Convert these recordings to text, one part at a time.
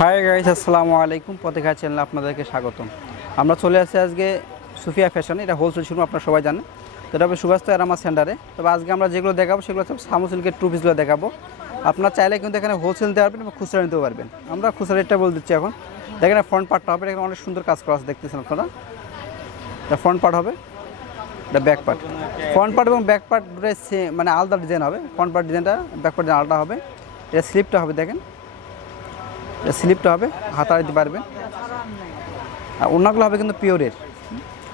Hi guys, আসসালামু আলাইকুম। পথেঘাট চ্যানেলে আপনাদেরকে স্বাগতম। আমরা চলে আসছি আজকে সুফিয়া ফ্যাশনে। এটা হোলসেল শোরুম, আপনারা সবাই জানেন। তো এটা হবে সুভাষ আমার সেন্টারে। তবে আজকে আমরা যেগুলো দেখাবো সেগুলো হচ্ছে সামু সিল্কের টু পিসগুলো দেখাবো। আপনারা চাইলে কিন্তু এখানে হোলসেল নিতে পারবেন এবং খুচরা নিতেও পারবেন। আমরা খুচরা রেটটা বলে দিচ্ছি এখন। দেখেন ফ্রন্ট পার্টটা হবে, এখানে অনেক সুন্দর কাজ করা আছে, দেখতেছেন আপনারা। এটা ফ্রন্ট পার্ট হবে, এটা ব্যাক পার্ট। ফ্রন্ট পার্ট এবং ব্যাক পার্ট দুটোই মানে আলাদা ডিজাইন হবে। ফ্রন্ট পার্ট ডিজাইনটা, ব্যাক পার্ট ডিজাইন আলাদা হবে। এটা স্লিপটা হবে, দেখেন স্লিপটা হবে, হাতা দিতে পারবেন। আর ওড়নাগুলো হবে কিন্তু পিওরের,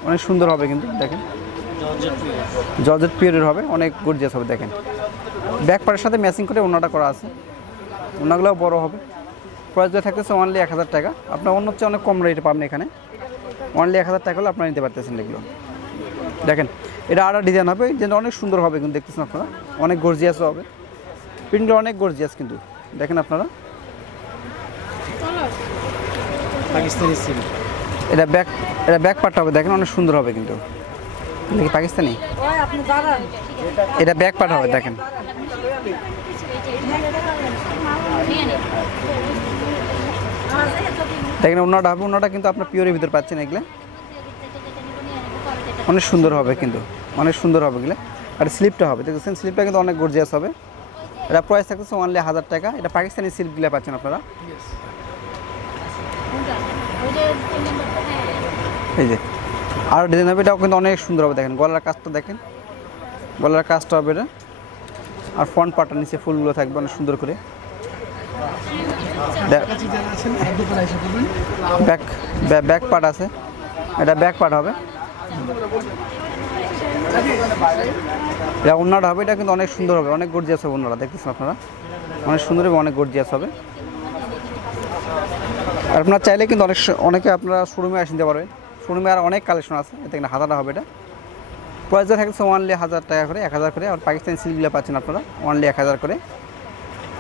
অনেক সুন্দর হবে কিন্তু। দেখেন জর্জেট পিওরের হবে, অনেক গর্জিয়াস হবে। দেখেন ব্যাক পার্টের সাথে ম্যাচিং করে ওড়নাটা করা আছে। ওড়নাগুলোও বড় হবে। প্রাইসটা থাকতেছে অনলি 1000 টাকা। আপনার অন্য হচ্ছে অনেক কম রেটে পাবেন এখানে। অনলি 1000 টাকা হলে আপনারা নিতে পারতেছেন এগুলো। দেখেন এটা আরেকটা ডিজাইন হবে, যেটা অনেক সুন্দর হবে কিন্তু, দেখতেছেন আপনারা, অনেক গর্জিয়াস হবে। প্রিন্টগুলো অনেক গর্জিয়াস কিন্তু, দেখেন আপনারা। এটা ব্যাক পার্টটা হবে, দেখেন অনেক সুন্দর হবে কিন্তু। দেখি পাকিস্তানি, এটা ব্যাক পার্ট হবে, দেখেন দেখেন ওড়নাটা হবে। ওড়নাটা কিন্তু আপনার পিওরের ভিতর পাচ্ছেন। এগুলো অনেক সুন্দর হবে কিন্তু, অনেক সুন্দর হবে এগুলো। আর স্লিপটা হবে, দেখছেন স্লিপটা কিন্তু অনেক গর্জিয়াস হবে। এটা প্রাইস থাকতেছে অনলি 1000 টাকা। এটা পাকিস্তানি সিল্কগুলো পাচ্ছেন আপনারা। এই যে আর ডিজাইন হবে, এটাও কিন্তু অনেক সুন্দর হবে। দেখেন গলার কাজটা, দেখেন গলার কাজটা হবে এটা। আর ফ্রন্ট পার্টটা নিচে ফুলগুলো থাকবে অনেক সুন্দর করে। ব্যাক পার্ট আছে, এটা ব্যাক পার্ট হবে। এটা ওড়নাটা হবে, এটা কিন্তু অনেক সুন্দর হবে, অনেক গর্জিয়াস হবে ওড়নাটা, দেখতেছেন আপনারা, অনেক সুন্দর এবং অনেক গর্জিয়াস হবে। আর আপনারা চাইলে কিন্তু অনেকে আপনারা শোরুমে আসতে পারবেন। শোরুমে আর অনেক কালেকশন আছে। এতে কিন্তু হাতাটা হবে, এটা প্রাইসটা থাকছে অনলি 1000 টাকা করে, 1000 করে। আর পাকিস্তানি সিল্কগুলো পাচ্ছেন আপনারা অনলি 1000 করে।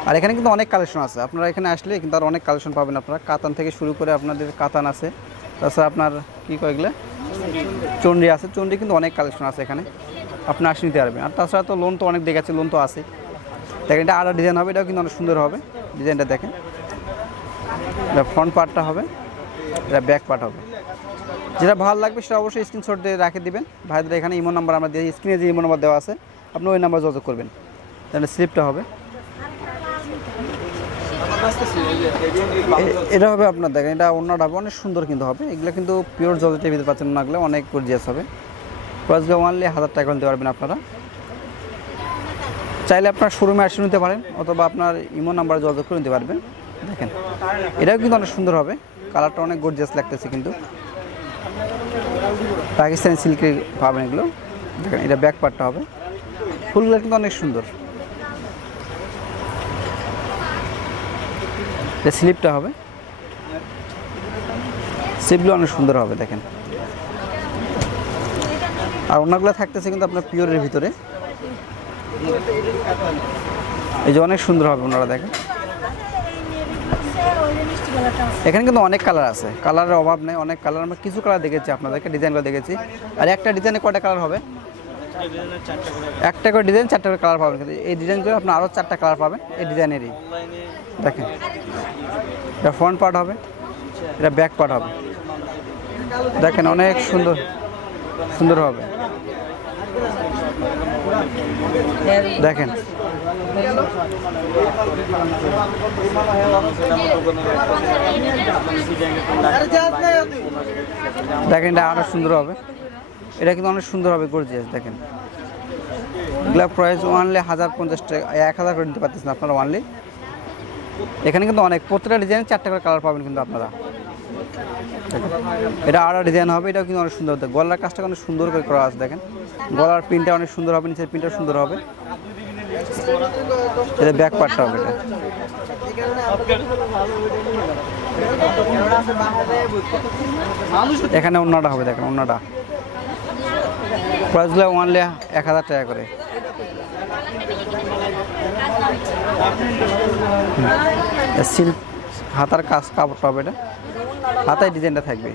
আর এখানে কিন্তু অনেক কালেকশন আছে, আপনারা এখানে আসলে কিন্তু আর অনেক কালেকশন পাবেন আপনারা। কাতান থেকে শুরু করে আপনাদের কাতান আছে, তাছাড়া আপনার কী কয়েকগুলো চন্ডি আছে। চন্ডি কিন্তু অনেক কালেকশন আছে এখানে, আপনি আসে নিতে পারবেন। আর তাছাড়া তো লোন তো অনেক দেখাচ্ছে, লোন তো আছে। দেখেন এটা আলাদা ডিজাইন হবে, এটাও কিন্তু অনেক সুন্দর হবে ডিজাইনটা। দেখেন এটা ফ্রন্ট পার্টটা হবে, এটা ব্যাক পার্ট হবে। যেটা ভালো লাগবে সেটা অবশ্যই স্ক্রিনশট দিয়ে রাখে দিবেন। ভাইদের এখানে ইমো নাম্বার আমরা দিয়ে, স্ক্রিনে যে ইমো নাম্বার দেওয়া আছে আপনি ওই নাম্বার যোগাযোগ করবেন। তাহলে স্লিপটা হবে, এটা হবে আপনার। দেখেন এটা ওড়নাটা হবে অনেক সুন্দর কিন্তু হবে। এগুলো কিন্তু পিওর জর্জেটের ভিতরে পাচ্ছেন, ওড়নাগুলো অনেক গর্জিয়াস হবে। প্রাইসগুলো অনলি 1000 টাকা নিতে পারবেন আপনারা। চাইলে আপনার শোরুমে আসে নিতে পারেন, অথবা আপনার ইমো নাম্বার যোগাযোগ করে নিতে পারবেন। দেখেন এটাও কিন্তু অনেক সুন্দর হবে, কালারটা অনেক গর্জিয়াস লাগতেছে কিন্তু। পাকিস্তানি সিল্কের পাবেন এগুলো। দেখেন এটা ব্যাক পার্টটা হবে, ফুলগুলো কিন্তু অনেক সুন্দর। এটা স্লিপটা হবে, স্লিপগুলো অনেক সুন্দর হবে। দেখেন আর ওনাগুলো থাকতেছে কিন্তু আপনার পিওরের ভিতরে। এই যে অনেক সুন্দর হবে ওনারা। দেখেন এখানে কিন্তু অনেক কালার আছে, কালারের অভাব নেই, অনেক কালার। আমরা কিছু কালার দেখেছি আপনাদেরকে, ডিজাইনগুলো দেখেছি। আর একটা ডিজাইনে কয়টা কালার হবে? একটা করে ডিজাইন 4টা করে কালার পাবেন। কিন্তু এই ডিজাইনগুলো আপনার আরও 4টা কালার পাবেন এই ডিজাইনেরই। দেখেন এটা ফ্রন্ট পার্ট হবে, এটা ব্যাক পার্ট হবে। দেখেন অনেক সুন্দর সুন্দর হবে। দেখেন দেখেন এটা আরো সুন্দর হবে, এটা কিন্তু অনেক সুন্দর হবে, গর্জিয়াস। দেখেন এগুলো প্রাইস অনলি 1050 টাকা, 1000 করে নিতে পারতেছেন আপনারা অনলি। এখানে কিন্তু অনেক, প্রত্যেকটা ডিজাইন 4টা করে কালার পাবেন কিন্তু আপনারা। এটা আরো ডিজাইন হবে, এটাও কিন্তু অনেক সুন্দর। গলার কাজটা অনেক সুন্দর করে করা আছে। দেখেন গলার প্রিন্টটা অনেক সুন্দর হবে, নিচের প্রিন্টটা সুন্দর হবে। এটা ব্যাক পার্টটা হবে, এটা এখানে ওড়নাটা হবে। দেখেন ওড়নাটা প্রাইসগুলো অনলি 1000 টাকা করে। সিল্ক হাতার কাজ কাপড়টা হবে, এটা হাতায় ডিজাইনটা থাকবে।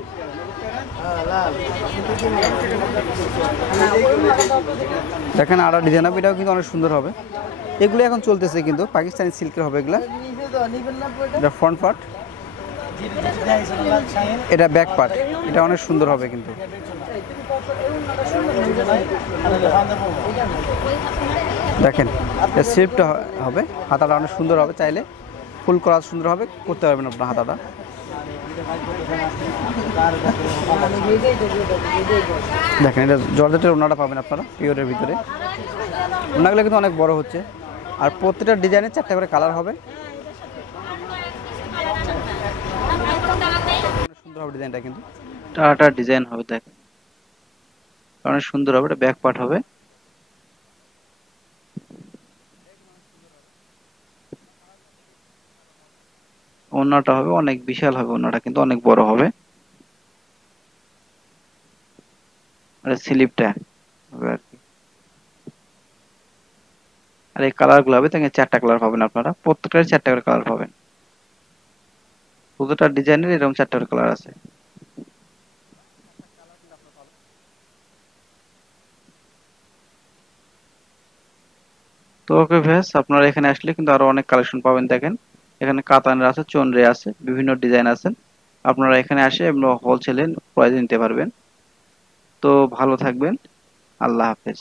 দেখেন আরো ডিজাইন হবে, এটাও কিন্তু অনেক সুন্দর হবে। এগুলো এখন চলতেছে কিন্তু পাকিস্তানি সিল্কের হবে এগুলা। এটা ফ্রন্ট পার্ট, এটা ব্যাক পার্ট, এটা অনেক সুন্দর হবে কিন্তু। দেখেন এটা স্লিপটা হবে, হাতাটা অনেক সুন্দর হবে, চাইলে ফুল করা সুন্দর হবে, করতে পারবেন আপনার হাতাটা। দেখেন এটা জর্জেটের ওনাটা পাবেন আপনারা পিওরের ভিতরে। ওনাগুলো কিন্তু অনেক বড় হচ্ছে, আর প্রত্যেকটা ডিজাইনে 4টা করে কালার হবে। সুন্দর হবে ডিজাইনটা কিন্তু, টাটা ডিজাইন হবে, দেখেন অনেক সুন্দর হবে। এটা ব্যাক পার্ট হবে। ওড়নাটা হবে অনেক বিশাল হবে, ওড়নাটা কিন্তু অনেক বড় হবে। আর স্লিপটা হবে আর কি। আর এই কালার গুলো হবে, তাকে 4টা কালার পাবেন আপনারা, প্রত্যেকটার 4টা করে কালার পাবেন। প্রত্যেকটা ডিজাইনের এরকম 4টা করে কালার আছে। তো ওকে ভ্যাস, আপনারা এখানে আসলে কিন্তু আরো অনেক কালেকশন পাবেন। দেখেন এখানে কাতানের আছে, চন্দ্রে আছে, বিভিন্ন ডিজাইন আছে। আপনারা এখানে আসে হোলসেলে প্রাইসে নিতে পারবেন। তো ভালো থাকবেন, আল্লাহ হাফেজ।